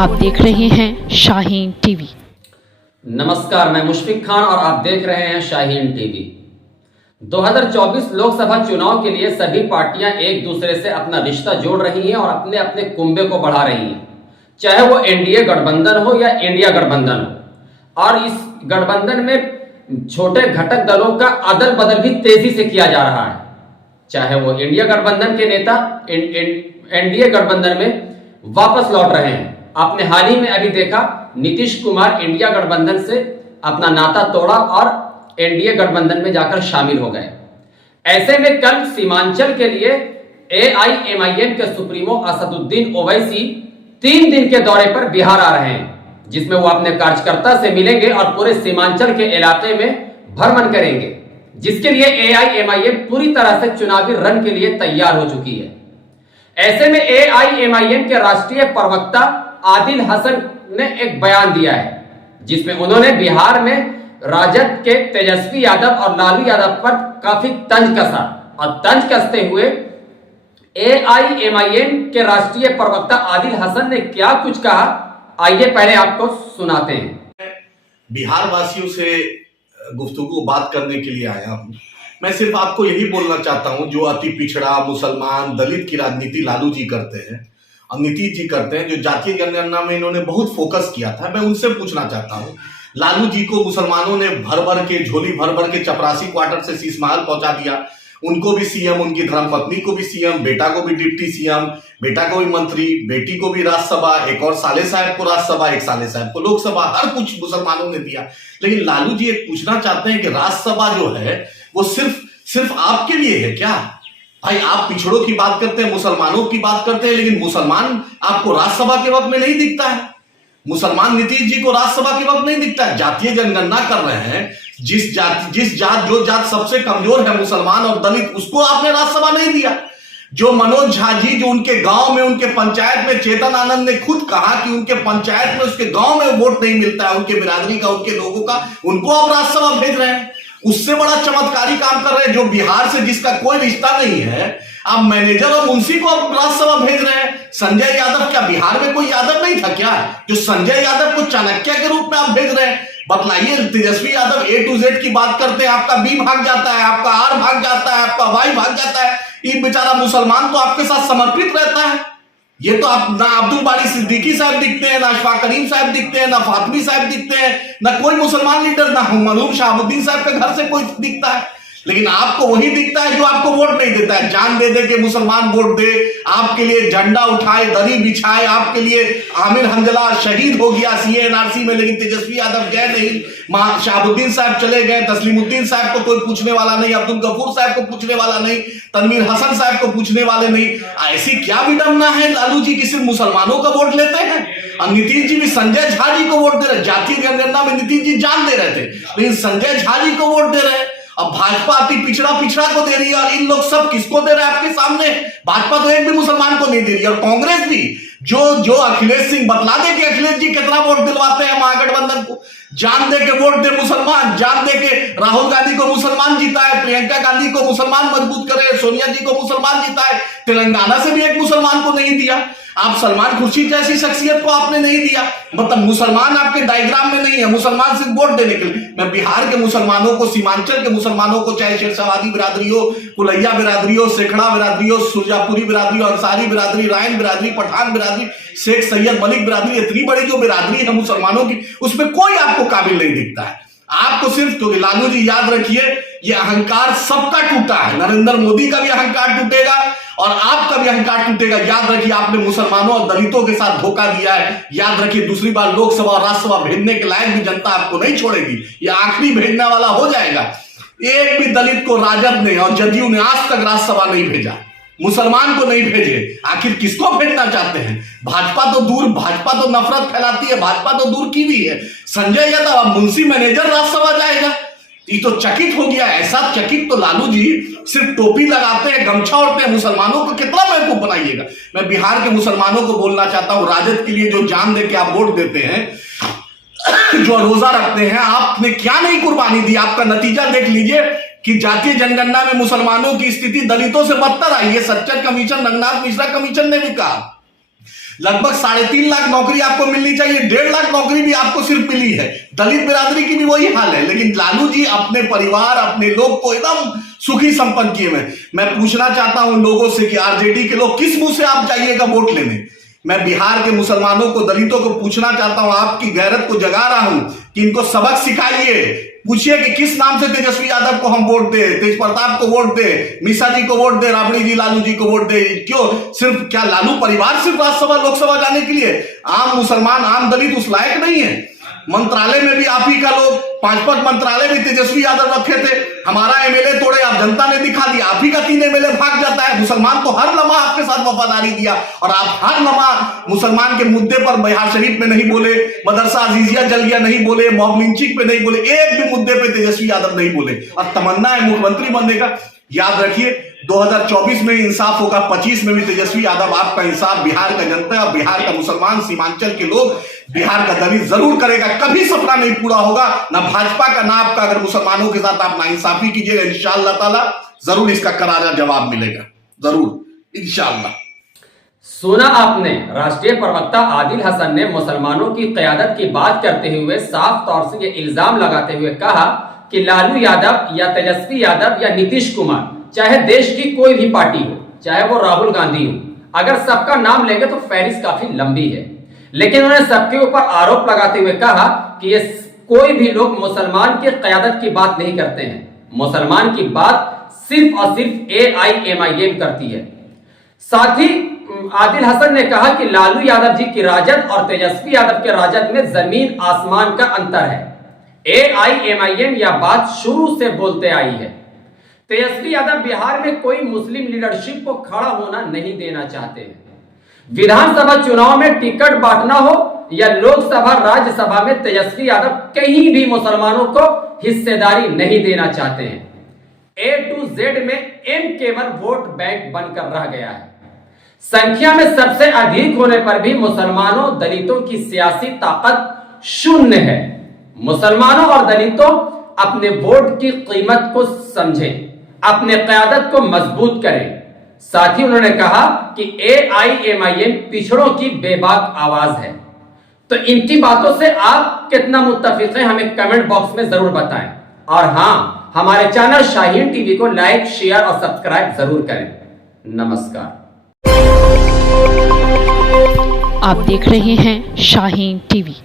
आप देख रहे हैं शाहीन टीवी। नमस्कार, मैं मुशफिक खान और आप देख रहे हैं शाहीन टीवी। 2024 लोकसभा चुनाव के लिए सभी पार्टियां एक दूसरे से अपना रिश्ता जोड़ रही हैं और अपने अपने कुंबे को बढ़ा रही हैं, चाहे वो एनडीए गठबंधन हो या इंडिया गठबंधन हो। और इस गठबंधन में छोटे घटक दलों का अदल बदल भी तेजी से किया जा रहा है, चाहे वो इंडिया गठबंधन के नेता एनडीए गठबंधन में वापस लौट रहे हैं। आपने हाल ही में अभी देखा, नीतीश कुमार इंडिया गठबंधन से अपना नाता तोड़ा और एनडीए गठबंधन में जाकर शामिल हो गए। ऐसे में कल सीमांचल के लिए एआईएमआईएम के सुप्रीमो असदुद्दीन ओवैसी 3 दिन के दौरे पर बिहार आ रहे हैं, जिसमें वो अपने कार्यकर्ता से मिलेंगे और पूरे सीमांचल के इलाके में भ्रमण करेंगे, जिसके लिए एआईएमआईएम पूरी तरह से चुनावी रण के लिए तैयार हो चुकी है। ऐसे में एआईएमआईएम के राष्ट्रीय प्रवक्ता आदिल हसन ने एक बयान दिया है, जिसमें उन्होंने बिहार में राजद के तेजस्वी यादव और लालू यादव पर काफी तंज कसा और तंज कसते हुए एआईएमआईएम के राष्ट्रीय प्रवक्ता आदिल हसन ने क्या कुछ कहा, आइए पहले आपको सुनाते हैं। बिहार वासियों से गुफ्तगू बात करने के लिए आया हूं। मैं सिर्फ आपको यही बोलना चाहता हूं, जो अति पिछड़ा मुसलमान दलित की राजनीति लालू जी करते हैं और नीतीश जी करते हैं, जो जातीय जनगणना में इन्होंने बहुत फोकस किया था, मैं उनसे पूछना चाहता हूं। लालू जी को मुसलमानों ने भर भर के झोली भर भर के चपरासी क्वार्टर से शीश महल पहुंचा दिया। उनको भी सीएम, उनकी धर्मपत्नी को भी सीएम, बेटा को भी डिप्टी सीएम, बेटा को भी मंत्री, बेटी को भी राज्यसभा, एक और साले साहब को राज्यसभा, एक साले साहब को लोकसभा, हर कुछ मुसलमानों ने दिया। लेकिन लालू जी एक पूछना चाहते हैं कि राज्यसभा जो है वो सिर्फ आपके लिए है क्या? भाई, आप पिछड़ों की बात करते हैं, मुसलमानों की बात करते हैं, लेकिन मुसलमान आपको राज्यसभा के वक्त में नहीं दिखता है। मुसलमान नीतीश जी को राज्यसभा के वक्त नहीं दिखता है। जातीय जनगणना कर रहे हैं, जो जात सबसे कमजोर है, मुसलमान और दलित, उसको आपने राज्यसभा नहीं दिया। जो मनोज झा जी, जो उनके गांव में, उनके पंचायत में, चेतन आनंद ने खुद कहा कि उनके पंचायत में, उसके गांव में वोट नहीं मिलता है उनके बिरादरी का, उनके लोगों का, उनको आप राज्यसभा भेज रहे हैं। उससे बड़ा चमत्कारी काम कर रहे हैं, जो बिहार से जिसका कोई रिश्ता नहीं है, आप मैनेजर और मुंशी को आप राज्यसभा भेज रहे हैं। संजय यादव, क्या बिहार में कोई यादव नहीं था क्या, जो संजय यादव को चाणक्य के रूप में आप भेज रहे हैं? बतलाइए। Tejashwi Yadav A to Z की बात करते हैं, आपका B भाग जाता है, आपका R भाग जाता है, आपका Y भाग जाता है। ये बेचारा मुसलमान तो आपके साथ समर्पित रहता है। ये तो आप ना अब्दुल बारी सिद्दीकी साहब दिखते हैं, ना अशफाक करीम साहब दिखते हैं, ना फातमी साहब दिखते हैं, ना कोई मुसलमान लीडर, ना मरहूम शहाबुद्दीन साहब के घर से कोई दिखता है। लेकिन आपको वही दिखता है जो आपको वोट नहीं देता है। जान दे दे के मुसलमान वोट दे, आपके लिए झंडा उठाए, दरी बिछाए, आपके लिए आमिर हमजला शहीद हो गया CA/NRC में, लेकिन तेजस्वी यादव गए नहीं, शहाबुद्दीन साहब चले गए, तस्लीमुद्दीन साहब को कोई पूछने वाला नहीं, अब्दुल गफूर साहब को पूछने वाला नहीं, तनवीर हसन साहब को पूछने वाले नहीं। ऐसी क्या विडंबना है लालू जी की सिर्फ मुसलमानों का वोट लेते हैं? और नीतीश जी भी संजय झा जी को वोट दे रहे। जातीय जनगणना में नीतीश जी जान दे रहे थे, लेकिन संजय झा जी को वोट दे रहे हैं। अब भाजपा अति पिछड़ा को दे रही है, और इन लोग सब किसको दे रहे हैं आपके सामने? भाजपा तो एक भी मुसलमान को नहीं दे रही है। और कांग्रेस भी, जो अखिलेश सिंह, बतला दे कि अखिलेश जी कितना वोट दिलवाते हैं महागठबंधन को। जान दे के वोट दे मुसलमान, जान दे के राहुल गांधी को मुसलमान जीता है, प्रियंका गांधी को मुसलमान मजबूत करे, सोनिया जी को मुसलमान जीता है, तेलंगाना से भी एक मुसलमान को नहीं दिया। आप सलमान खुर्शीद जैसी शख्सियत को आपने नहीं दिया। मतलब मुसलमान आपके डायग्राम में नहीं है, मुसलमान सिर्फ वोट देने के लिए। मैं बिहार के मुसलमानों को, सीमांचल के मुसलमानों को, चाहे शेरशाबादी बिरादरी हो, कुलैया बिरादरी हो, सेखड़ा बिरादरी हो, सुरजापुरी बिरादरी हो, अंसारी बिरादरी, रायन बिरादरी, पठान बिरादरी, शेख सैयद मलिक बिरादरी, इतनी बड़ी जो बिरादरी है मुसलमानों की, उसमें कोई आपको काबिल नहीं दिखता है। आपको सिर्फ, क्योंकि लालू जी याद रखिए, ये अहंकार सबका टूटा है। नरेंद्र मोदी का भी अहंकार टूटेगा और आपका भी अहंकार टूटेगा। याद रखिए, आपने मुसलमानों और दलितों के साथ धोखा दिया है। याद रखिए, दूसरी बार लोकसभा और राज्यसभा भेजने के लायक भी जनता आपको नहीं छोड़ेगी। ये आखिरी भेजने वाला हो जाएगा। एक भी दलित को राजद ने और जदयू ने आज तक राज्यसभा नहीं भेजा, मुसलमान को नहीं भेजे। आखिर किसको भेजना चाहते हैं? भाजपा तो दूर, भाजपा तो नफरत फैलाती है, भाजपा तो दूर की भी है। संजय यादव अब मुंशी मैनेजर राज्यसभा जाएगा, ये तो चकित हो गया। ऐसा चकित तो लालू जी सिर्फ टोपी लगाते हैं, गमछा ओढ़ते हैं, मुसलमानों को कितना बेवकूफ बनाइएगा। मैं बिहार के मुसलमानों को बोलना चाहता हूं, राजद के लिए जो जान दे के आप वोट देते हैं, जो रोजा रखते हैं, आपने क्या नहीं कुर्बानी दी। आपका नतीजा देख लीजिए कि जातीय जनगणना में मुसलमानों की स्थिति दलितों से बदतर आई है। सच्चर कमीशन, रंगनाथ मिश्रा कमीशन ने भी कहा। लगभग 3.5 लाख नौकरी आपको मिलनी चाहिए, 1.5 लाख नौकरी भी आपको सिर्फ मिली है। दलित बिरादरी की भी वही हाल है, लेकिन लालू जी अपने परिवार अपने लोग को एकदम सुखी संपन्न किए में। मैं पूछना चाहता हूं लोगों से कि आरजेडी के लोग किस मुंह से आप जाइएगा वोट लेने। मैं बिहार के मुसलमानों को दलितों को पूछना चाहता हूं, आपकी गैरत को जगा रहा हूं कि इनको सबक सिखाइए। पूछिए कि किस नाम से तेजस्वी यादव को हम वोट दे, तेज प्रताप को वोट दे, मिश्रा जी को वोट दे, राबड़ी जी लालू जी को वोट दे। क्यों? सिर्फ क्या लालू परिवार सिर्फ राज्यसभा लोकसभा जाने के लिए? आम मुसलमान आम दलित उस लायक नहीं है। मंत्रालय में भी आप ही का लोग 5 मंत्रालय भी तेजस्वी यादव रखे थे। हमारा एमएलए तोड़े, आप जनता ने दिखा दिया। आप ही का 3 एमएलए भाग जाता है। मुसलमान तो हर लम्हा आपके साथ वफादारी दिया और आप हर लम्हा मुसलमान के मुद्दे पर बिहार शरीफ में नहीं बोले, मदरसा अजीजिया जल गया नहीं बोले, मॉब लिंचिंग पे नहीं बोले, एक भी मुद्दे पे तेजस्वी यादव नहीं बोले। और तमन्ना है मुख्यमंत्री बनने का। याद रखिए 2024 में इंसाफ होगा, 25 में भी तेजस्वी यादव आपका इंसाफ बिहार का जनता और बिहार का मुसलमान सीमांचल के लोग, बिहार का दलित जरूर करेगा। कभी सपना नहीं पूरा होगा, ना भाजपा का ना आपका। अगर मुसलमानों के साथ आप नाइंसाफी कीजिएगा, इंशाअल्लाह ताला जरूर इसका करारा जवाब मिलेगा, जरूर इंशाअल्लाह। सुना आपने, राष्ट्रीय प्रवक्ता आदिल हसन ने मुसलमानों की क़यादत की बात करते हुए साफ तौर से ये इल्जाम लगाते हुए कहा कि लालू यादव या तेजस्वी यादव या नीतीश कुमार, चाहे देश की कोई भी पार्टी हो, चाहे वो राहुल गांधी हो, अगर सबका नाम लेंगे तो फहरिस्त काफी लंबी है। लेकिन उन्होंने सबके ऊपर आरोप लगाते हुए कहा कि ये कोई भी लोग मुसलमान की क़यादत की बात नहीं करते हैं। मुसलमान की बात सिर्फ और सिर्फ AIMIM करती है। साथ ही आदिल हसन ने कहा कि लालू यादव जी की राजद और तेजस्वी यादव के राजद में जमीन आसमान का अंतर है। AIMIM यह बात शुरू से बोलते आई है। तेजस्वी यादव बिहार में कोई मुस्लिम लीडरशिप को खड़ा होना नहीं देना चाहते हैं। विधानसभा चुनाव में टिकट बांटना हो या लोकसभा राज्यसभा में तेजस्वी यादव कहीं भी मुसलमानों को हिस्सेदारी नहीं देना चाहते हैं। A to Z में M केवल वोट बैंक बनकर रह गया है। संख्या में सबसे अधिक होने पर भी मुसलमानों दलितों की सियासी ताकत शून्य है। मुसलमानों और दलितों अपने वोट की कीमत को समझें, अपने क़यादत को मजबूत करें। साथ ही उन्होंने कहा कि AIMIM पिछड़ों की बेबाक आवाज है। तो इनकी बातों से आप कितना मुत्तफिक हैं हमें कमेंट बॉक्स में जरूर बताएं। और हां, हमारे चैनल शाहीन टीवी को लाइक, शेयर और सब्सक्राइब जरूर करें। नमस्कार। आप देख रहे हैं शाहीन टीवी।